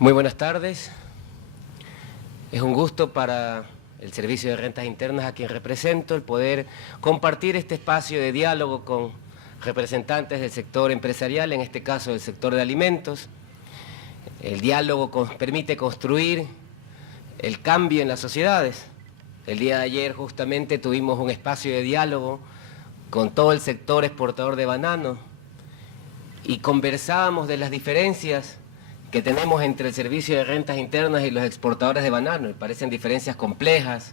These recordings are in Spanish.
Muy buenas tardes. Es un gusto para el Servicio de Rentas Internas, a quien represento, el poder compartir este espacio de diálogo con representantes del sector empresarial, en este caso del sector de alimentos. El diálogo permite construir el cambio en las sociedades. El día de ayer justamente tuvimos un espacio de diálogo con todo el sector exportador de banano y conversábamos de las diferencias que tenemos entre el Servicio de Rentas Internas y los exportadores de banano. Me parecen diferencias complejas,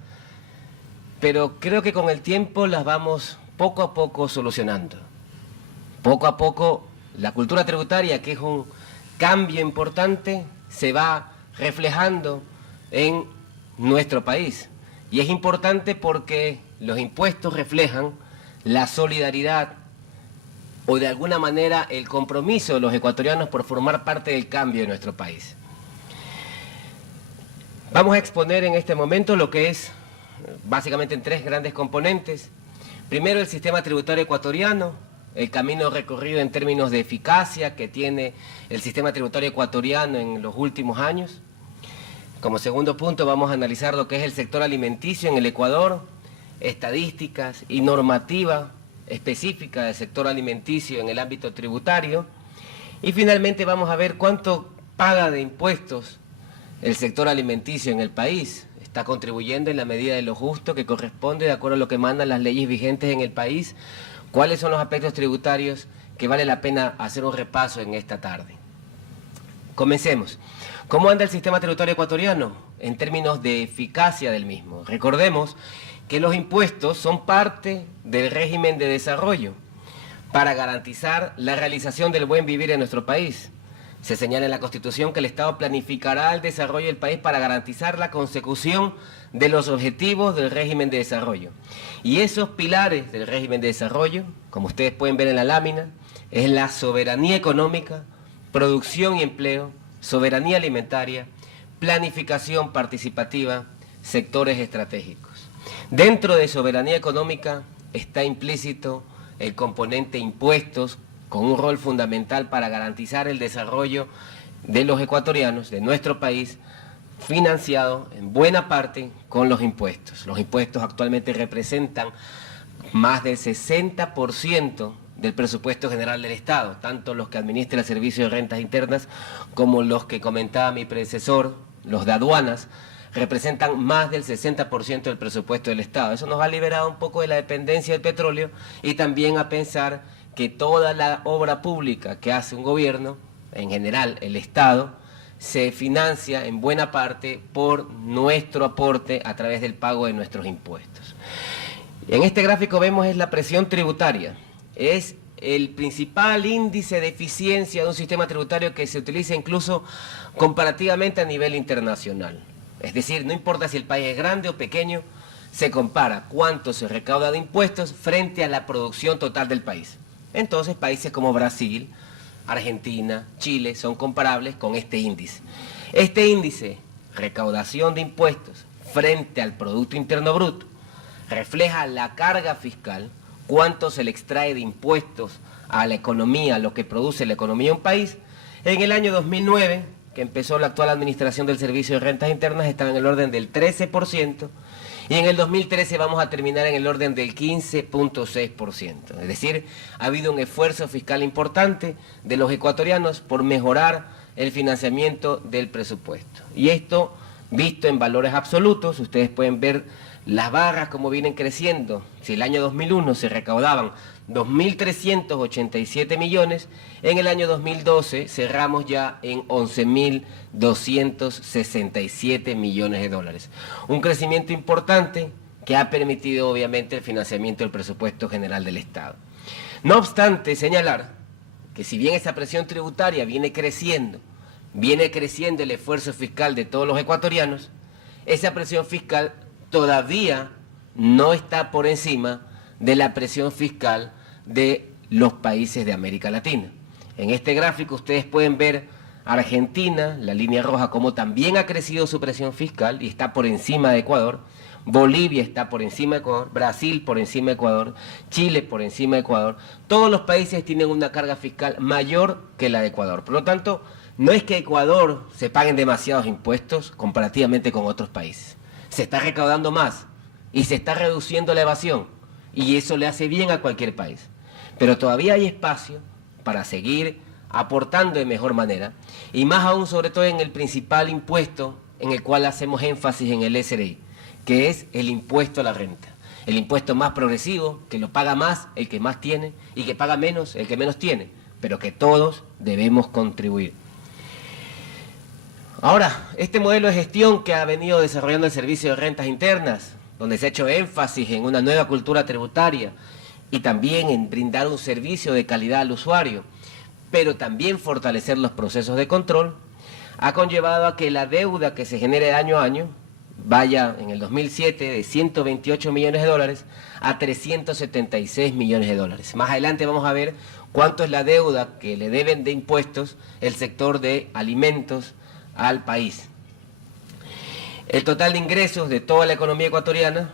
pero creo que con el tiempo las vamos poco a poco solucionando. Poco a poco la cultura tributaria, que es un cambio importante, se va reflejando en nuestro país. Y es importante porque los impuestos reflejan la solidaridad o de alguna manera el compromiso de los ecuatorianos por formar parte del cambio de nuestro país. Vamos a exponer en este momento lo que es básicamente en tres grandes componentes. Primero, el sistema tributario ecuatoriano, el camino recorrido en términos de eficacia que tiene el sistema tributario ecuatoriano en los últimos años. Como segundo punto, vamos a analizar lo que es el sector alimenticio en el Ecuador, estadísticas y normativa específica del sector alimenticio en el ámbito tributario. Y finalmente vamos a ver cuánto paga de impuestos el sector alimenticio en el país. Está contribuyendo en la medida de lo justo que corresponde de acuerdo a lo que mandan las leyes vigentes en el país. ¿Cuáles son los aspectos tributarios que vale la pena hacer un repaso en esta tarde? Comencemos. ¿Cómo anda el sistema tributario ecuatoriano en términos de eficacia del mismo? Recordemos que los impuestos son parte del régimen de desarrollo para garantizar la realización del buen vivir en nuestro país. Se señala en la Constitución que el Estado planificará el desarrollo del país para garantizar la consecución de los objetivos del régimen de desarrollo. Y esos pilares del régimen de desarrollo, como ustedes pueden ver en la lámina, es la soberanía económica, producción y empleo, soberanía alimentaria, planificación participativa, sectores estratégicos. Dentro de soberanía económica está implícito el componente impuestos, con un rol fundamental para garantizar el desarrollo de los ecuatorianos, de nuestro país, financiado en buena parte con los impuestos. Los impuestos actualmente representan más del 60% del presupuesto general del Estado, tanto los que administra el Servicio de Rentas Internas como los que comentaba mi predecesor, los de aduanas, representan más del 60% del presupuesto del Estado. Eso nos ha liberado un poco de la dependencia del petróleo y también a pensar que toda la obra pública que hace un gobierno, en general el Estado, se financia en buena parte por nuestro aporte a través del pago de nuestros impuestos. En este gráfico vemos es la presión tributaria. Es el principal índice de eficiencia de un sistema tributario que se utiliza incluso comparativamente a nivel internacional. Es decir, no importa si el país es grande o pequeño, se compara cuánto se recauda de impuestos frente a la producción total del país. Entonces, países como Brasil, Argentina, Chile, son comparables con este índice. Este índice, recaudación de impuestos frente al Producto Interno Bruto, refleja la carga fiscal, cuánto se le extrae de impuestos a la economía, lo que produce la economía de un país. En el año 2009, que empezó la actual administración del Servicio de Rentas Internas, estaba en el orden del 13%, y en el 2013 vamos a terminar en el orden del 15.6%. Es decir, ha habido un esfuerzo fiscal importante de los ecuatorianos por mejorar el financiamiento del presupuesto. Y esto, visto en valores absolutos, ustedes pueden ver las barras como vienen creciendo. Si el año 2001 se recaudaban 2.387 millones, en el año 2012 cerramos ya en 11.267 millones de dólares. Un crecimiento importante que ha permitido obviamente el financiamiento del presupuesto general del Estado. No obstante, señalar que si bien esa presión tributaria viene creciendo el esfuerzo fiscal de todos los ecuatorianos, esa presión fiscal todavía no está por encima de la presión fiscal de los países de América Latina. En este gráfico ustedes pueden ver Argentina, la línea roja, como también ha crecido su presión fiscal y está por encima de Ecuador. Bolivia está por encima de Ecuador, Brasil por encima de Ecuador, Chile por encima de Ecuador. Todos los países tienen una carga fiscal mayor que la de Ecuador. Por lo tanto, No es que Ecuador se paguen demasiados impuestos comparativamente con otros países. Se está recaudando más y se está reduciendo la evasión y eso le hace bien a cualquier país. Pero todavía hay espacio para seguir aportando de mejor manera y más aún sobre todo en el principal impuesto en el cual hacemos énfasis en el SRI, que es el impuesto a la renta. El impuesto más progresivo, que lo paga más el que más tiene y que paga menos el que menos tiene, pero que todos debemos contribuir. Ahora, este modelo de gestión que ha venido desarrollando el Servicio de Rentas Internas, donde se ha hecho énfasis en una nueva cultura tributaria y también en brindar un servicio de calidad al usuario, pero también fortalecer los procesos de control, ha conllevado a que la deuda que se genere de año a año vaya en el 2007 de 128 millones de dólares a 376 millones de dólares. Más adelante vamos a ver cuánto es la deuda que le deben de impuestos el sector de alimentos al país. El total de ingresos de toda la economía ecuatoriana,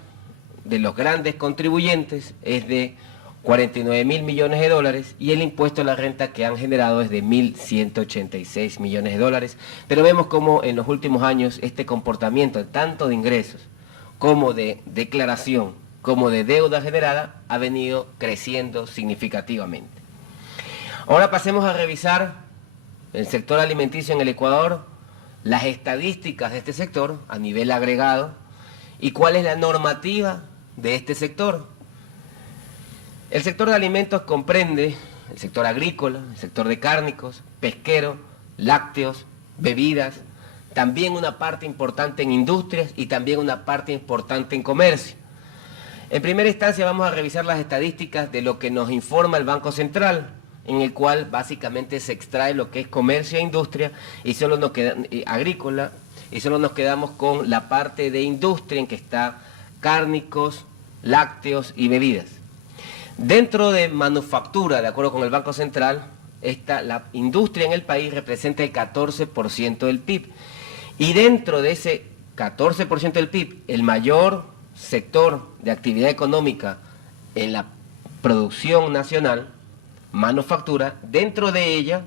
de los grandes contribuyentes, es de 49 mil millones de dólares y el impuesto a la renta que han generado es de 1.186 millones de dólares. Pero vemos como en los últimos años este comportamiento, tanto de ingresos como de declaración, como de deuda generada, ha venido creciendo significativamente. Ahora pasemos a revisar el sector alimenticio en el Ecuador, las estadísticas de este sector a nivel agregado y cuál es la normativa de este sector. El sector de alimentos comprende el sector agrícola, el sector de cárnicos, pesquero, lácteos, bebidas, también una parte importante en industrias y también una parte importante en comercio. En primera instancia vamos a revisar las estadísticas de lo que nos informa el Banco Central, en el cual básicamente se extrae lo que es comercio e industria y solo nos queda agrícola y solo nos quedamos con la parte de industria en que está cárnicos, lácteos y bebidas. Dentro de manufactura, de acuerdo con el Banco Central, la industria en el país representa el 14% del PIB y dentro de ese 14% del PIB, el mayor sector de actividad económica en la producción nacional, manufactura, dentro de ella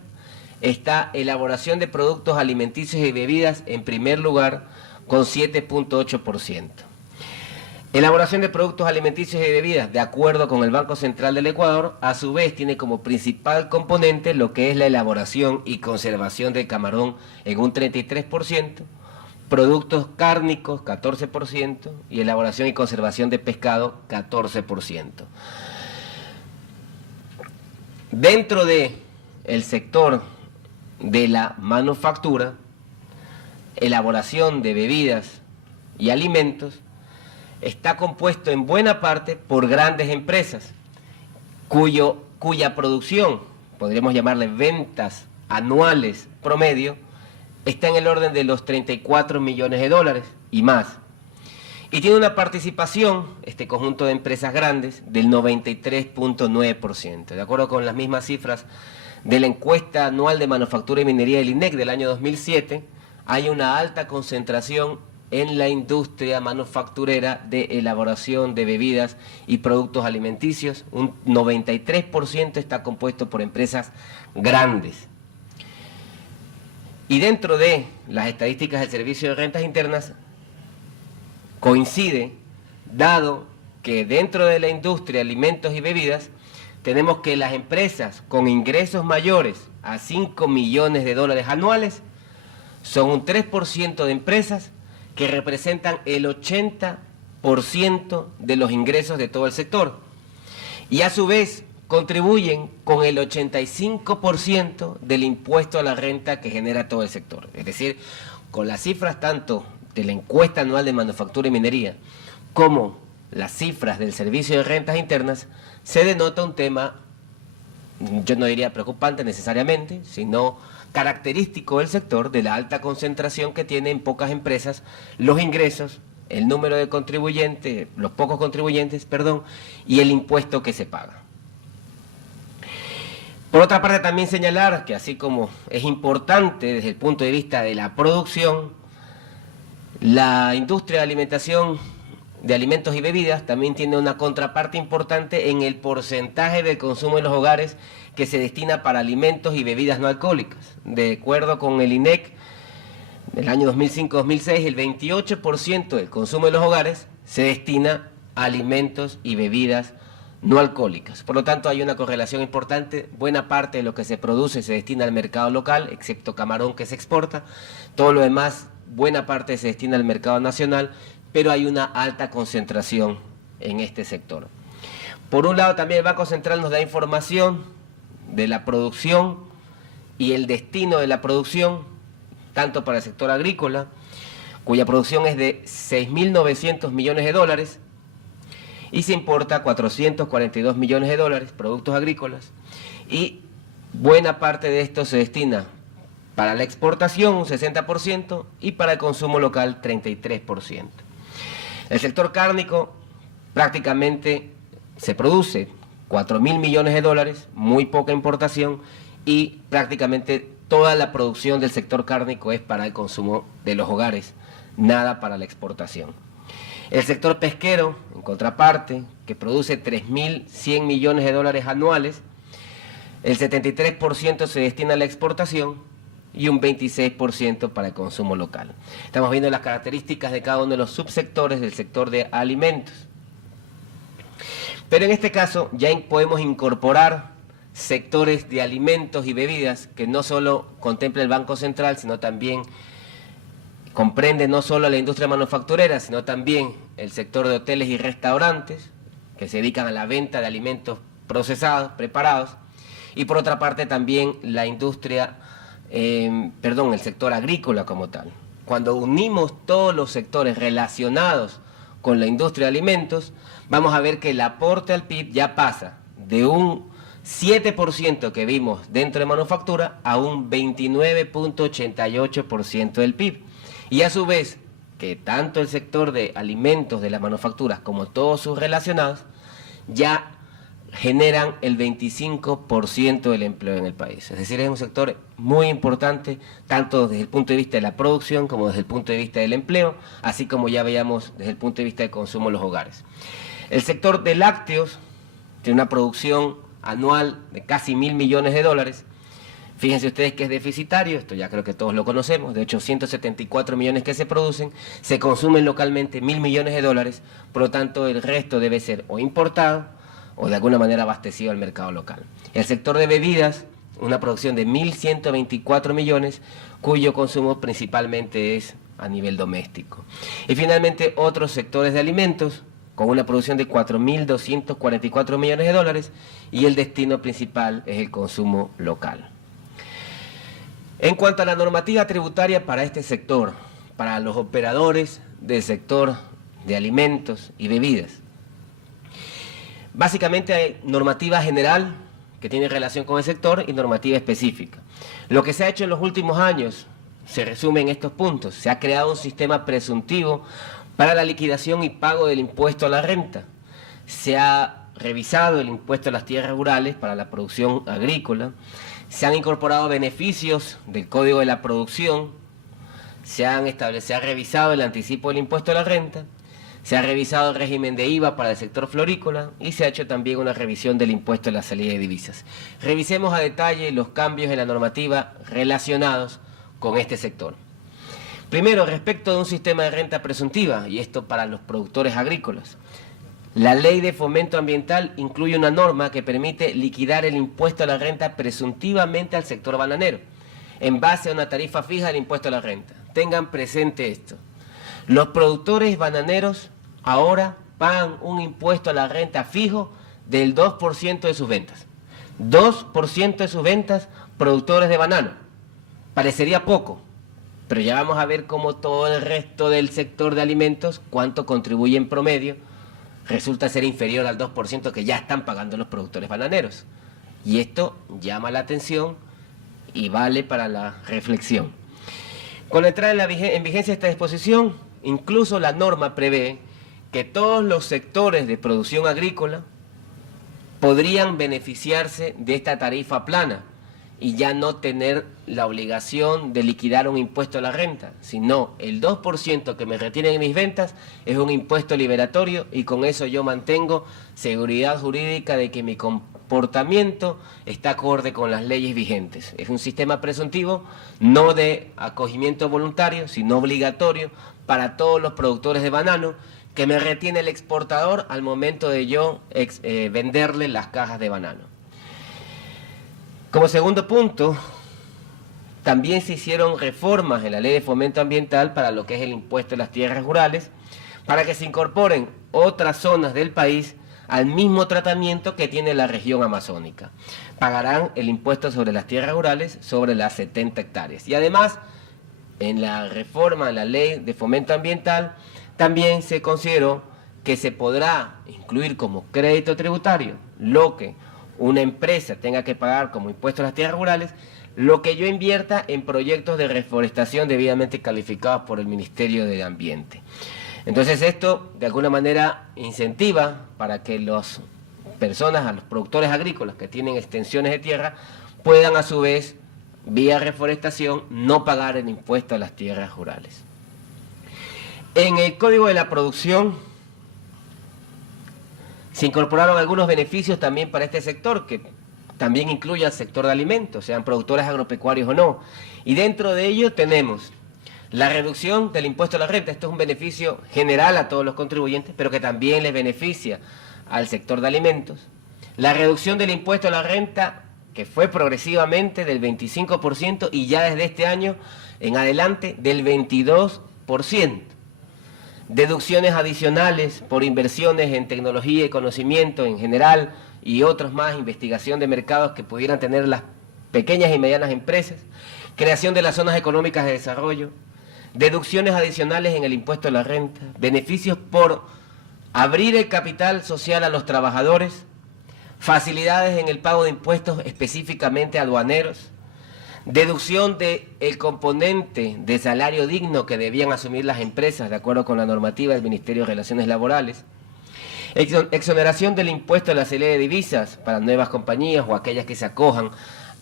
está elaboración de productos alimenticios y bebidas en primer lugar con 7.8%. Elaboración de productos alimenticios y bebidas, de acuerdo con el Banco Central del Ecuador, a su vez tiene como principal componente lo que es la elaboración y conservación del camarón en un 33%, productos cárnicos 14% y elaboración y conservación de pescado 14%. Dentro de el sector de la manufactura, elaboración de bebidas y alimentos, está compuesto en buena parte por grandes empresas, cuya producción, podríamos llamarle ventas anuales promedio, está en el orden de los 34 millones de dólares y más. Y tiene una participación, este conjunto de empresas grandes, del 93.9%. De acuerdo con las mismas cifras de la encuesta anual de manufactura y minería del INEC del año 2007, hay una alta concentración en la industria manufacturera de elaboración de bebidas y productos alimenticios. Un 93% está compuesto por empresas grandes. Y dentro de las estadísticas del Servicio de Rentas Internas, coincide, dado que dentro de la industria de alimentos y bebidas, tenemos que las empresas con ingresos mayores a 5 millones de dólares anuales son un 3% de empresas que representan el 80% de los ingresos de todo el sector. Y a su vez contribuyen con el 85% del impuesto a la renta que genera todo el sector. Es decir, con las cifras tanto de la encuesta anual de manufactura y minería como las cifras del Servicio de Rentas Internas, se denota un tema, yo no diría preocupante necesariamente, sino característico del sector, de la alta concentración que tiene en pocas empresas los ingresos, el número de contribuyentes, los pocos contribuyentes, perdón, y el impuesto que se paga. Por otra parte, también señalar que así como es importante desde el punto de vista de la producción, la industria de alimentación de alimentos y bebidas también tiene una contraparte importante en el porcentaje del consumo en los hogares que se destina para alimentos y bebidas no alcohólicas. De acuerdo con el INEC, del año 2005-2006, el 28% del consumo de los hogares se destina a alimentos y bebidas no alcohólicas. Por lo tanto, hay una correlación importante. Buena parte de lo que se produce se destina al mercado local, excepto camarón que se exporta. Todo lo demás, buena parte se destina al mercado nacional, pero hay una alta concentración en este sector. Por un lado, también el Banco Central nos da información de la producción y el destino de la producción, tanto para el sector agrícola, cuya producción es de 6.900 millones de dólares, y se importa 442 millones de dólares, productos agrícolas, y buena parte de esto se destina para la exportación, un 60%, y para el consumo local, 33%. El sector cárnico prácticamente se produce 4.000 millones de dólares, muy poca importación, y prácticamente toda la producción del sector cárnico es para el consumo de los hogares, nada para la exportación. El sector pesquero, en contraparte, que produce 3.100 millones de dólares anuales, el 73% se destina a la exportación y un 26% para el consumo local. Estamos viendo las características de cada uno de los subsectores del sector de alimentos. Pero en este caso ya podemos incorporar sectores de alimentos y bebidas que no solo contempla el Banco Central, sino también comprende no solo a la industria manufacturera, sino también el sector de hoteles y restaurantes, que se dedican a la venta de alimentos procesados, preparados, y por otra parte también la industria, el sector agrícola como tal. Cuando unimos todos los sectores relacionados con la industria de alimentos, vamos a ver que el aporte al PIB ya pasa de un 7% que vimos dentro de manufactura a un 29.88% del PIB. Y a su vez, que tanto el sector de alimentos de las manufacturas como todos sus relacionados ya generan el 25% del empleo en el país. Es decir, es un sector muy importante, tanto desde el punto de vista de la producción como desde el punto de vista del empleo, así como ya veíamos desde el punto de vista del consumo en los hogares. El sector de lácteos tiene una producción anual de casi 1.000 millones de dólares. Fíjense ustedes que es deficitario, esto ya creo que todos lo conocemos, de 874 millones que se producen, se consumen localmente 1.000 millones de dólares, por lo tanto el resto debe ser o importado o de alguna manera abastecido al mercado local. El sector de bebidas, una producción de 1.124 millones, cuyo consumo principalmente es a nivel doméstico. Y finalmente otros sectores de alimentos, con una producción de 4.244 millones de dólares, y el destino principal es el consumo local. En cuanto a la normativa tributaria para este sector, para los operadores del sector de alimentos y bebidas, básicamente hay normativa general que tiene relación con el sector y normativa específica. Lo que se ha hecho en los últimos años se resume en estos puntos. Se ha creado un sistema presuntivo para la liquidación y pago del impuesto a la renta. Se ha revisado el impuesto a las tierras rurales para la producción agrícola. Se han incorporado beneficios del Código de la Producción. Se ha revisado el anticipo del impuesto a la renta. Se ha revisado el régimen de IVA para el sector florícola y se ha hecho también una revisión del impuesto a la salida de divisas. Revisemos a detalle los cambios en la normativa relacionados con este sector. Primero, respecto de un sistema de renta presuntiva, y esto para los productores agrícolas. La Ley de Fomento Ambiental incluye una norma que permite liquidar el impuesto a la renta presuntivamente al sector bananero, en base a una tarifa fija del impuesto a la renta. Tengan presente esto. Los productores bananeros ahora pagan un impuesto a la renta fijo del 2% de sus ventas. 2% de sus ventas, productores de banano. Parecería poco, pero ya vamos a ver cómo todo el resto del sector de alimentos, cuánto contribuye en promedio, resulta ser inferior al 2% que ya están pagando los productores bananeros. Y esto llama la atención y vale para la reflexión. Con la entrada en vigencia de esta disposición, incluso la norma prevé que todos los sectores de producción agrícola podrían beneficiarse de esta tarifa plana y ya no tener la obligación de liquidar un impuesto a la renta, sino el 2% que me retienen en mis ventas es un impuesto liberatorio y con eso yo mantengo seguridad jurídica de que mi comportamiento está acorde con las leyes vigentes. Es un sistema presuntivo, no de acogimiento voluntario, sino obligatorio para todos los productores de banano, que me retiene el exportador al momento de yo venderle las cajas de banano. Como segundo punto, también se hicieron reformas en la Ley de Fomento Ambiental para lo que es el impuesto de las tierras rurales, para que se incorporen otras zonas del país al mismo tratamiento que tiene la región amazónica. Pagarán el impuesto sobre las tierras rurales sobre las 70 hectáreas. Y además, en la reforma de la Ley de Fomento Ambiental, también se consideró que se podrá incluir como crédito tributario lo que una empresa tenga que pagar como impuesto a las tierras rurales, lo que yo invierta en proyectos de reforestación debidamente calificados por el Ministerio de Ambiente. Entonces esto de alguna manera incentiva para que las personas, a los productores agrícolas que tienen extensiones de tierra, puedan a su vez, vía reforestación, no pagar el impuesto a las tierras rurales. En el Código de la Producción se incorporaron algunos beneficios también para este sector, que también incluye al sector de alimentos, sean productores agropecuarios o no. Y dentro de ello tenemos la reducción del impuesto a la renta. Esto es un beneficio general a todos los contribuyentes, pero que también les beneficia al sector de alimentos. La reducción del impuesto a la renta, que fue progresivamente del 25% y ya desde este año en adelante del 22%. Deducciones adicionales por inversiones en tecnología y conocimiento en general y otros más, investigación de mercados que pudieran tener las pequeñas y medianas empresas, creación de las zonas económicas de desarrollo, deducciones adicionales en el impuesto a la renta, beneficios por abrir el capital social a los trabajadores, facilidades en el pago de impuestos específicamente aduaneros, deducción del componente de salario digno que debían asumir las empresas de acuerdo con la normativa del Ministerio de Relaciones Laborales, exoneración del impuesto a la salida de divisas para nuevas compañías o aquellas que se acojan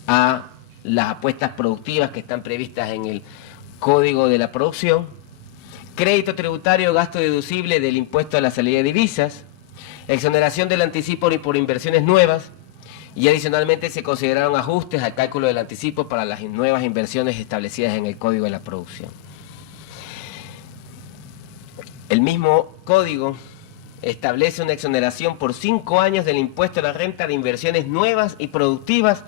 a las apuestas productivas que están previstas en el Código de la Producción, crédito tributario, gasto deducible del impuesto a la salida de divisas, exoneración del anticipo por inversiones nuevas, y adicionalmente se consideraron ajustes al cálculo del anticipo para las nuevas inversiones establecidas en el Código de la Producción. El mismo código establece una exoneración por 5 años del impuesto a la renta de inversiones nuevas y productivas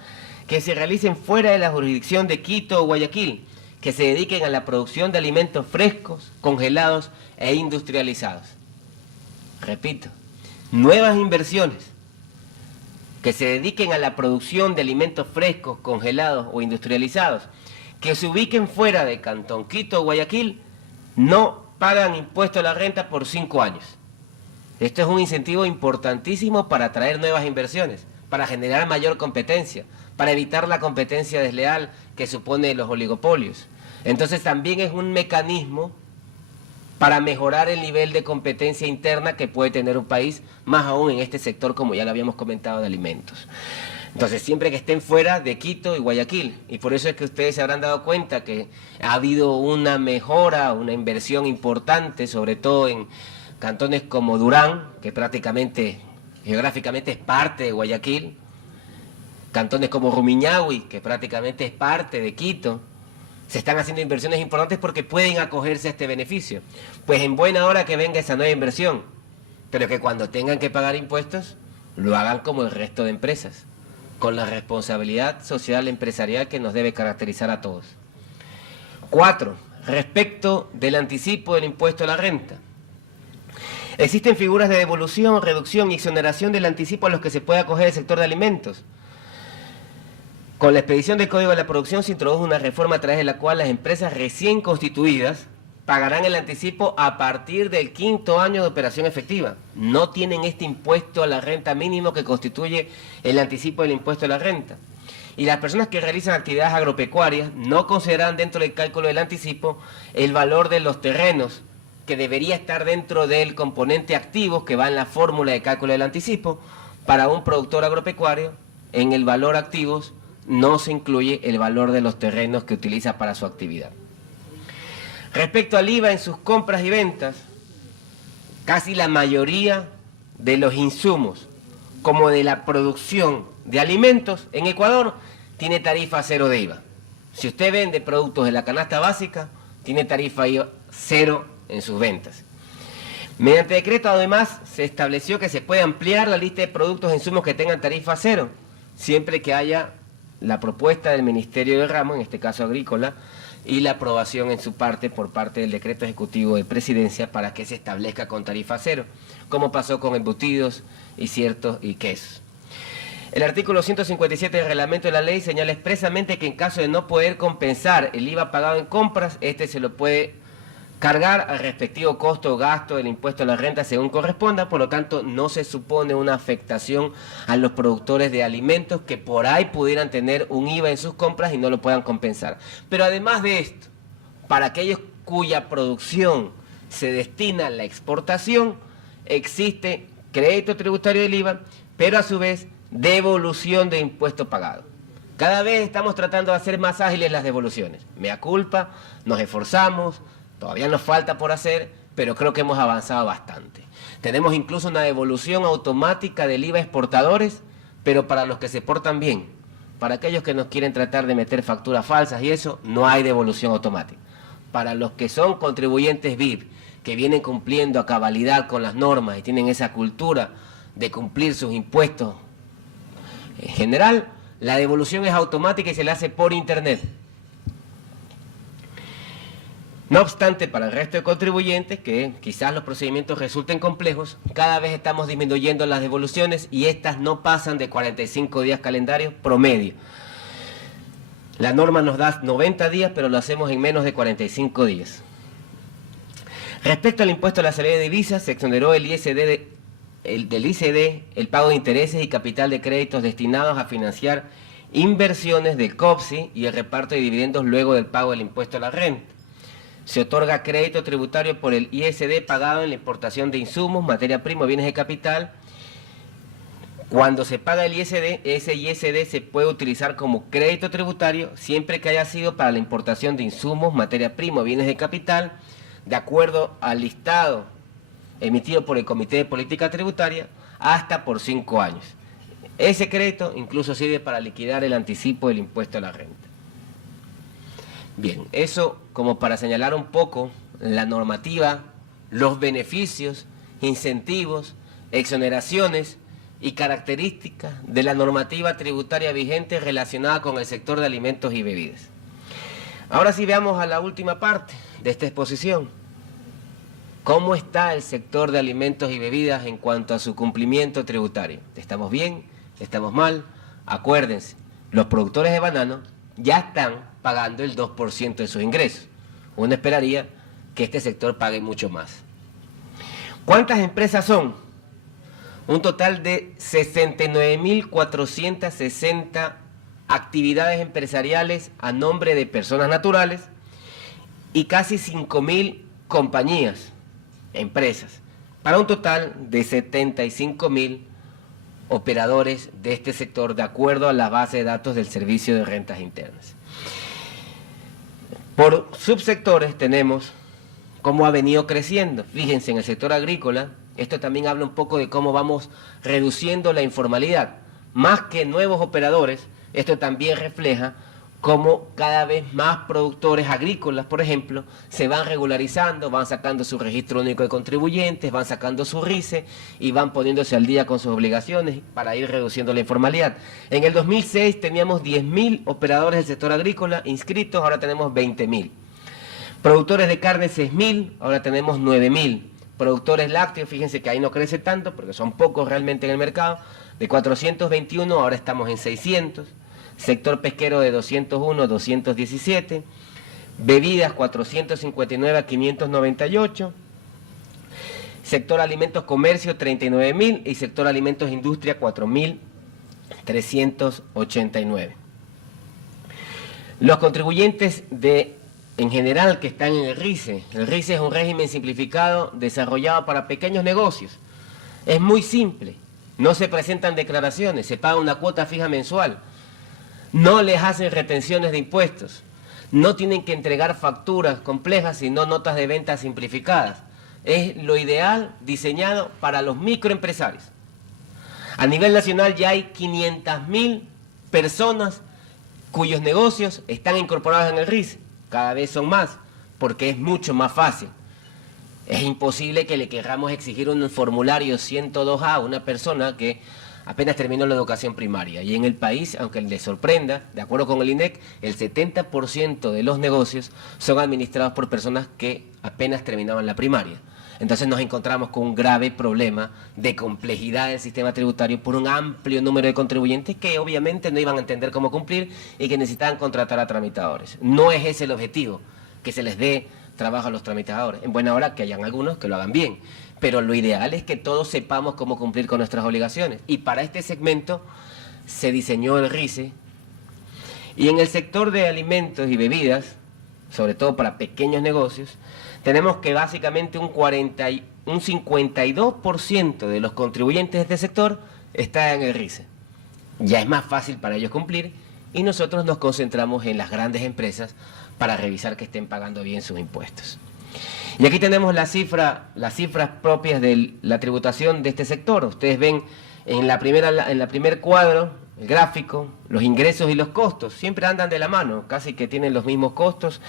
que se realicen fuera de la jurisdicción de Quito o Guayaquil, que se dediquen a la producción de alimentos frescos, congelados e industrializados. Repito, nuevas inversiones que se dediquen a la producción de alimentos frescos, congelados o industrializados, que se ubiquen fuera de Cantón Quito o Guayaquil, no pagan impuesto a la renta por 5 años. Esto es un incentivo importantísimo para atraer nuevas inversiones, para generar mayor competencia, para evitar la competencia desleal que supone los oligopolios. Entonces también es un mecanismo para mejorar el nivel de competencia interna que puede tener un país, más aún en este sector, como ya lo habíamos comentado, de alimentos. Entonces, siempre que estén fuera de Quito y Guayaquil, y por eso es que ustedes se habrán dado cuenta que ha habido una mejora, una inversión importante, sobre todo en cantones como Durán, que prácticamente, geográficamente es parte de Guayaquil, cantones como Rumiñahui, que prácticamente es parte de Quito. Se están haciendo inversiones importantes porque pueden acogerse a este beneficio. Pues en buena hora que venga esa nueva inversión, pero que cuando tengan que pagar impuestos, lo hagan como el resto de empresas, con la responsabilidad social empresarial que nos debe caracterizar a todos. 4. Respecto del anticipo del impuesto a la renta. Existen figuras de devolución, reducción y exoneración del anticipo a los que se puede acoger el sector de alimentos. Con la expedición del Código de la Producción se introdujo una reforma a través de la cual las empresas recién constituidas pagarán el anticipo a partir del 5º año de operación efectiva. No tienen este impuesto a la renta mínimo que constituye el anticipo del impuesto a la renta. Y las personas que realizan actividades agropecuarias no considerarán dentro del cálculo del anticipo el valor de los terrenos, que debería estar dentro del componente activo que va en la fórmula de cálculo del anticipo. Para un productor agropecuario, en el valor activos no se incluye el valor de los terrenos que utiliza para su actividad. Respecto al IVA en sus compras y ventas, casi la mayoría de los insumos, como de la producción de alimentos, en Ecuador tiene tarifa cero de IVA. Si usted vende productos de la canasta básica, tiene tarifa IVA cero en sus ventas. Mediante decreto, además, se estableció que se puede ampliar la lista de productos e insumos que tengan tarifa cero, siempre que haya la propuesta del Ministerio del Ramo, en este caso agrícola, y la aprobación en su parte por parte del decreto ejecutivo de presidencia para que se establezca con tarifa cero, como pasó con embutidos y ciertos y quesos. El artículo 157 del reglamento de la ley señala expresamente que en caso de no poder compensar el IVA pagado en compras, este se lo puede cargar al respectivo costo o gasto del impuesto a la renta según corresponda. Por lo tanto, no se supone una afectación a los productores de alimentos que por ahí pudieran tener un IVA en sus compras y no lo puedan compensar. Pero además de esto, para aquellos cuya producción se destina a la exportación, existe crédito tributario del IVA, pero a su vez devolución de impuesto pagado. Cada vez estamos tratando de hacer más ágiles las devoluciones. Mea culpa, nos esforzamos, todavía nos falta por hacer, pero creo que hemos avanzado bastante. Tenemos incluso una devolución automática del IVA a exportadores, pero para los que se portan bien. Para aquellos que nos quieren tratar de meter facturas falsas y eso, no hay devolución automática. Para los que son contribuyentes VIP, que vienen cumpliendo a cabalidad con las normas y tienen esa cultura de cumplir sus impuestos en general, la devolución es automática y se la hace por internet. No obstante, para el resto de contribuyentes, que quizás los procedimientos resulten complejos, cada vez estamos disminuyendo las devoluciones y estas no pasan de 45 días calendarios promedio. La norma nos da 90 días, pero lo hacemos en menos de 45 días. Respecto al impuesto a la salida de divisas, se exoneró del ISD el pago de intereses y capital de créditos destinados a financiar inversiones del COPSI y el reparto de dividendos luego del pago del impuesto a la renta. Se otorga crédito tributario por el ISD pagado en la importación de insumos, materia prima, bienes de capital. Cuando se paga el ISD, ese ISD se puede utilizar como crédito tributario siempre que haya sido para la importación de insumos, materia prima, bienes de capital, de acuerdo al listado emitido por el Comité de Política Tributaria, hasta por 5 años. Ese crédito incluso sirve para liquidar el anticipo del impuesto a la renta. Bien, eso como para señalar un poco la normativa, los beneficios, incentivos, exoneraciones y características de la normativa tributaria vigente relacionada con el sector de alimentos y bebidas. Ahora sí veamos a la última parte de esta exposición. ¿Cómo está el sector de alimentos y bebidas en cuanto a su cumplimiento tributario? ¿Estamos bien? ¿Estamos mal? Acuérdense, los productores de banano ya están pagando el 2% de sus ingresos. Uno esperaría que este sector pague mucho más. ¿Cuántas empresas son? Un total de 69.460 actividades empresariales a nombre de personas naturales y casi 5.000 compañías, empresas, para un total de 75.000 operadores de este sector de acuerdo a la base de datos del Servicio de Rentas Internas. Por subsectores tenemos cómo ha venido creciendo. Fíjense, en el sector agrícola, esto también habla un poco de cómo vamos reduciendo la informalidad. Más que nuevos operadores, esto también refleja cómo cada vez más productores agrícolas, por ejemplo, se van regularizando, van sacando su registro único de contribuyentes, van sacando su RICE y van poniéndose al día con sus obligaciones para ir reduciendo la informalidad. En el 2006 teníamos 10.000 operadores del sector agrícola inscritos, ahora tenemos 20.000. Productores de carne 6.000, ahora tenemos 9.000. Productores lácteos, fíjense que ahí no crece tanto porque son pocos realmente en el mercado, de 421 ahora estamos en 600. Sector pesquero de 201 217, bebidas 459 a 598, sector alimentos comercio 39.000 y sector alimentos industria 4.389. Los contribuyentes en general que están en el RICE es un régimen simplificado desarrollado para pequeños negocios. Es muy simple, no se presentan declaraciones, se paga una cuota fija mensual. no les hacen retenciones de impuestos, no tienen que entregar facturas complejas, sino notas de venta simplificadas. Es lo ideal diseñado para los microempresarios. A nivel nacional ya hay 500.000 personas cuyos negocios están incorporados en el RIS. Cada vez son más, porque es mucho más fácil. Es imposible que le queramos exigir un formulario 102A a una persona que apenas terminó la educación primaria. Y en el país, aunque les sorprenda, de acuerdo con el INEC, el 70% de los negocios son administrados por personas que apenas terminaban la primaria. Entonces nos encontramos con un grave problema de complejidad del sistema tributario por un amplio número de contribuyentes que obviamente no iban a entender cómo cumplir y que necesitaban contratar a tramitadores. No es ese el objetivo, que se les dé trabajo a los tramitadores. En buena hora que hayan algunos que lo hagan bien, pero lo ideal es que todos sepamos cómo cumplir con nuestras obligaciones. Y para este segmento se diseñó el RICE. Y en el sector de alimentos y bebidas, sobre todo para pequeños negocios, tenemos que básicamente un 52% de los contribuyentes de este sector está en el RICE. Ya es más fácil para ellos cumplir y nosotros nos concentramos en las grandes empresas para revisar que estén pagando bien sus impuestos. Y aquí tenemos las cifras propias de la tributación de este sector. Ustedes ven en la primer cuadro, el gráfico, los ingresos y los costos. Siempre andan de la mano, casi que tienen los mismos costos.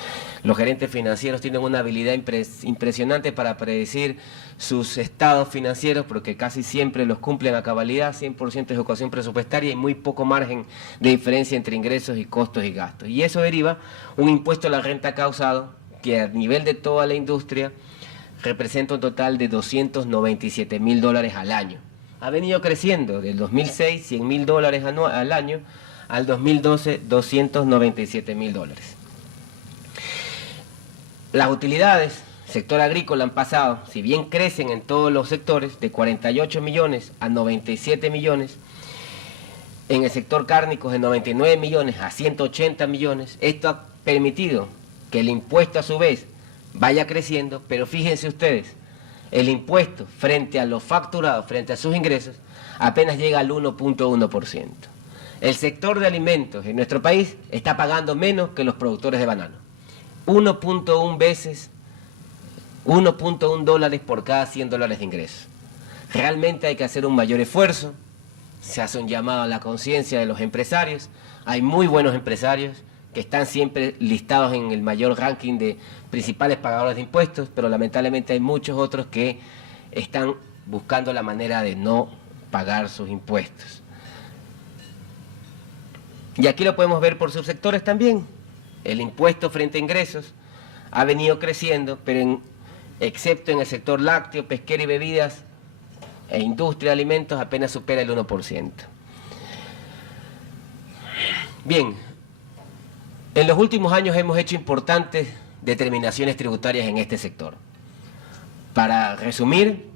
Los gerentes financieros tienen una habilidad impresionante para predecir sus estados financieros, porque casi siempre los cumplen a cabalidad, 100% de ejecución presupuestaria y muy poco margen de diferencia entre ingresos y costos y gastos. Y eso deriva un impuesto a la renta causado, que a nivel de toda la industria representa un total de $297.000 al año. Ha venido creciendo del 2006, $100.000 al año, al 2012, $297.000. Las utilidades, sector agrícola, han pasado, si bien crecen en todos los sectores, de 48 millones a 97 millones, en el sector cárnicos de 99 millones a 180 millones. Esto ha permitido que el impuesto a su vez vaya creciendo, pero fíjense ustedes, el impuesto frente a los facturados, frente a sus ingresos, apenas llega al 1.1%. El sector de alimentos en nuestro país está pagando menos que los productores de banano. 1.1 veces, $1.1 por cada $100 de ingresos. Realmente hay que hacer un mayor esfuerzo. Se hace un llamado a la conciencia de los empresarios. Hay muy buenos empresarios que están siempre listados en el mayor ranking de principales pagadores de impuestos, pero lamentablemente hay muchos otros que están buscando la manera de no pagar sus impuestos. Y aquí lo podemos ver por subsectores también. El impuesto frente a ingresos ha venido creciendo, pero excepto en el sector lácteo, pesquero y bebidas e industria de alimentos apenas supera el 1%. Bien. En los últimos años hemos hecho importantes determinaciones tributarias en este sector. Para resumir,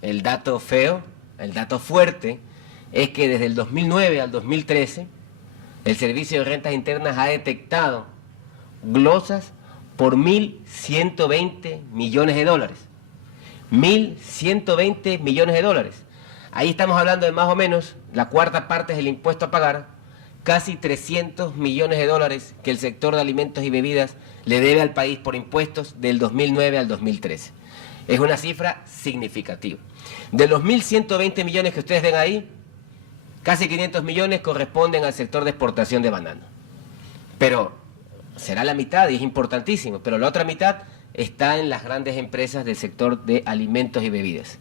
el dato feo, el dato fuerte, es que desde el 2009 al 2013, el Servicio de Rentas Internas ha detectado glosas por 1.120 millones de dólares. 1.120 millones de dólares. Ahí estamos hablando de más o menos la cuarta parte del impuesto a pagar, casi 300 millones de dólares que el sector de alimentos y bebidas le debe al país por impuestos del 2009 al 2013. Es una cifra significativa. De los 1.120 millones que ustedes ven ahí, casi 500 millones corresponden al sector de exportación de banano. Pero será la mitad y es importantísimo, pero la otra mitad está en las grandes empresas del sector de alimentos y bebidas.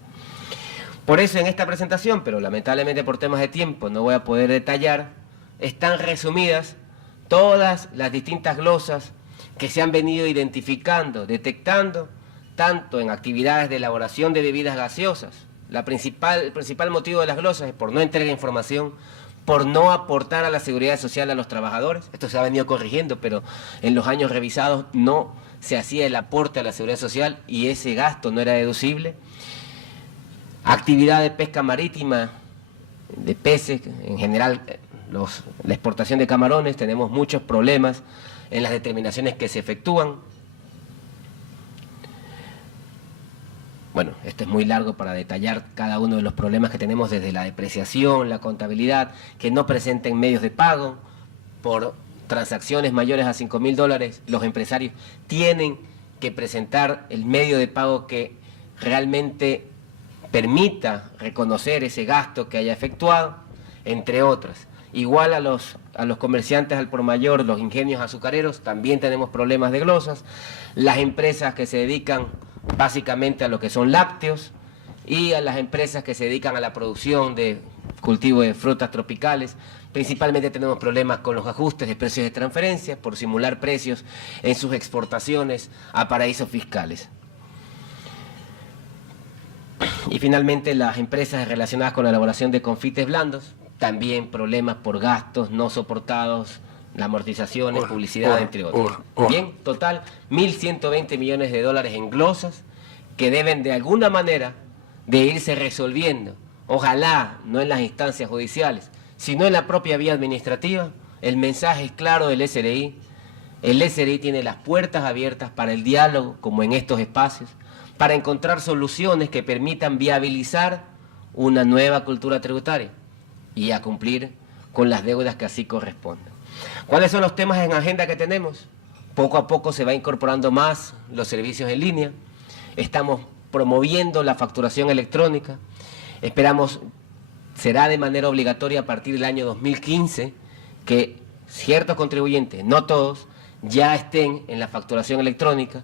Por eso en esta presentación, pero lamentablemente por temas de tiempo no voy a poder detallar, están resumidas todas las distintas glosas que se han venido identificando, detectando, tanto en actividades de elaboración de bebidas gaseosas. El principal motivo de las glosas es por no entregar información, por no aportar a la seguridad social a los trabajadores. Esto se ha venido corrigiendo, pero en los años revisados no se hacía el aporte a la seguridad social y ese gasto no era deducible. Actividad de pesca marítima, de peces, en general la exportación de camarones, tenemos muchos problemas en las determinaciones que se efectúan. Bueno, esto es muy largo para detallar cada uno de los problemas que tenemos desde la depreciación, la contabilidad, que no presenten medios de pago, por transacciones mayores a $5.000, los empresarios tienen que presentar el medio de pago que realmente permita reconocer ese gasto que haya efectuado, entre otras. Igual a los comerciantes al por mayor, los ingenios azucareros, también tenemos problemas de glosas. Las empresas que se dedican básicamente a lo que son lácteos y a las empresas que se dedican a la producción de cultivo de frutas tropicales. Principalmente tenemos problemas con los ajustes de precios de transferencia por simular precios en sus exportaciones a paraísos fiscales. Y finalmente las empresas relacionadas con la elaboración de confites blandos, también problemas por gastos no soportados, amortizaciones, publicidad, entre otros. Bien, total, $1.120 millones en glosas que deben de alguna manera de irse resolviendo. Ojalá no en las instancias judiciales, sino en la propia vía administrativa. El mensaje es claro del SRI. El SRI tiene las puertas abiertas para el diálogo, como en estos espacios, para encontrar soluciones que permitan viabilizar una nueva cultura tributaria y a cumplir con las deudas que así correspondan. ¿Cuáles son los temas en agenda que tenemos? Poco a poco se va incorporando más los servicios en línea. Estamos promoviendo la facturación electrónica. Esperamos, será de manera obligatoria a partir del año 2015, que ciertos contribuyentes, no todos, ya estén en la facturación electrónica.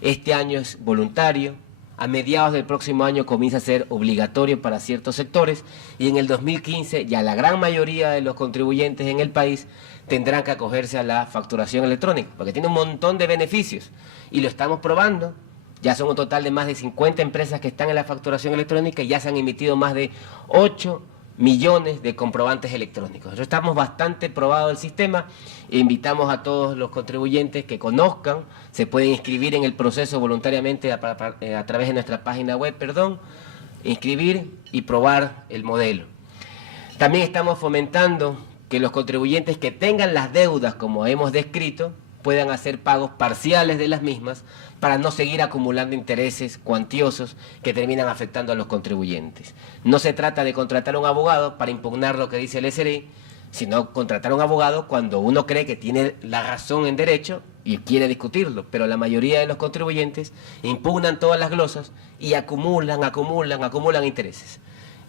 Este año es voluntario. A mediados del próximo año comienza a ser obligatorio para ciertos sectores y en el 2015 ya la gran mayoría de los contribuyentes en el país tendrán que acogerse a la facturación electrónica, porque tiene un montón de beneficios y lo estamos probando. Ya son un total de más de 50 empresas que están en la facturación electrónica y ya se han emitido más de 8 millones de comprobantes electrónicos. Nosotros estamos bastante probados el sistema e invitamos a todos los contribuyentes que conozcan, se pueden inscribir en el proceso voluntariamente a través de nuestra página web, inscribir y probar el modelo. También estamos fomentando que los contribuyentes que tengan las deudas, como hemos descrito, puedan hacer pagos parciales de las mismas para no seguir acumulando intereses cuantiosos que terminan afectando a los contribuyentes. No se trata de contratar a un abogado para impugnar lo que dice el SRI, sino contratar a un abogado cuando uno cree que tiene la razón en derecho y quiere discutirlo, pero la mayoría de los contribuyentes impugnan todas las glosas y acumulan intereses.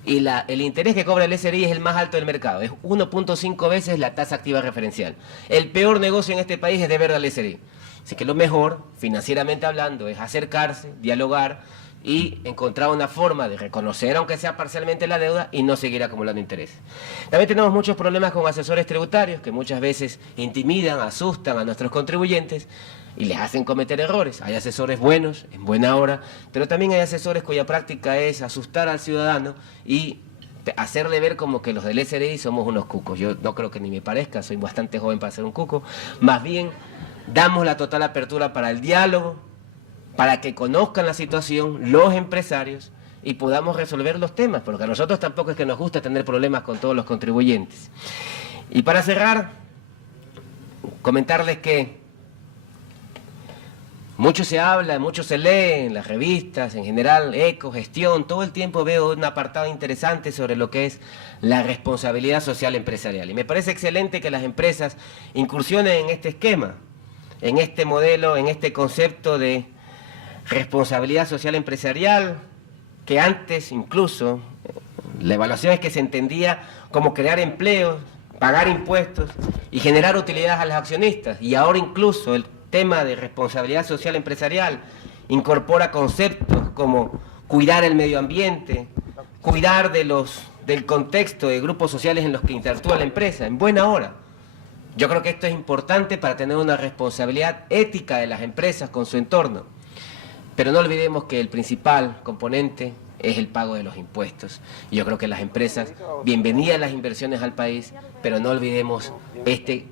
Y el interés que cobra el SRI es el más alto del mercado, es 1.5 veces la tasa activa referencial. El peor negocio en este país es deber al SRI. Así que lo mejor, financieramente hablando, es acercarse, dialogar y encontrar una forma de reconocer, aunque sea parcialmente, la deuda y no seguir acumulando intereses. También tenemos muchos problemas con asesores tributarios que muchas veces intimidan, asustan a nuestros contribuyentes y les hacen cometer errores. Hay asesores buenos, en buena hora, pero también hay asesores cuya práctica es asustar al ciudadano y hacerle ver como que los del SRI somos unos cucos. Yo no creo que ni me parezca, soy bastante joven para ser un cuco. Más bien, damos la total apertura para el diálogo, para que conozcan la situación los empresarios y podamos resolver los temas, porque a nosotros tampoco es que nos gusta tener problemas con todos los contribuyentes. Y para cerrar, comentarles que mucho se habla, mucho se lee en las revistas, en general, ECO, gestión, todo el tiempo veo un apartado interesante sobre lo que es la responsabilidad social empresarial. Y me parece excelente que las empresas incursionen en este esquema, en este modelo, en este concepto de responsabilidad social empresarial, que antes incluso la evaluación es que se entendía como crear empleos, pagar impuestos y generar utilidades a los accionistas. Y ahora incluso el tema de responsabilidad social empresarial incorpora conceptos como cuidar el medio ambiente, cuidar del contexto de grupos sociales en los que interactúa la empresa, en buena hora. Yo creo que esto es importante para tener una responsabilidad ética de las empresas con su entorno. Pero no olvidemos que el principal componente es el pago de los impuestos. Y yo creo que las empresas, bienvenidas las inversiones al país, pero no olvidemos este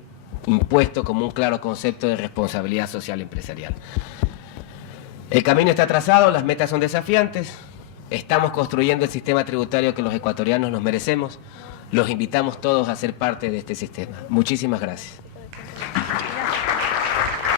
impuesto como un claro concepto de responsabilidad social empresarial. El camino está trazado, las metas son desafiantes, estamos construyendo el sistema tributario que los ecuatorianos nos merecemos. Los invitamos todos a ser parte de este sistema. Muchísimas gracias.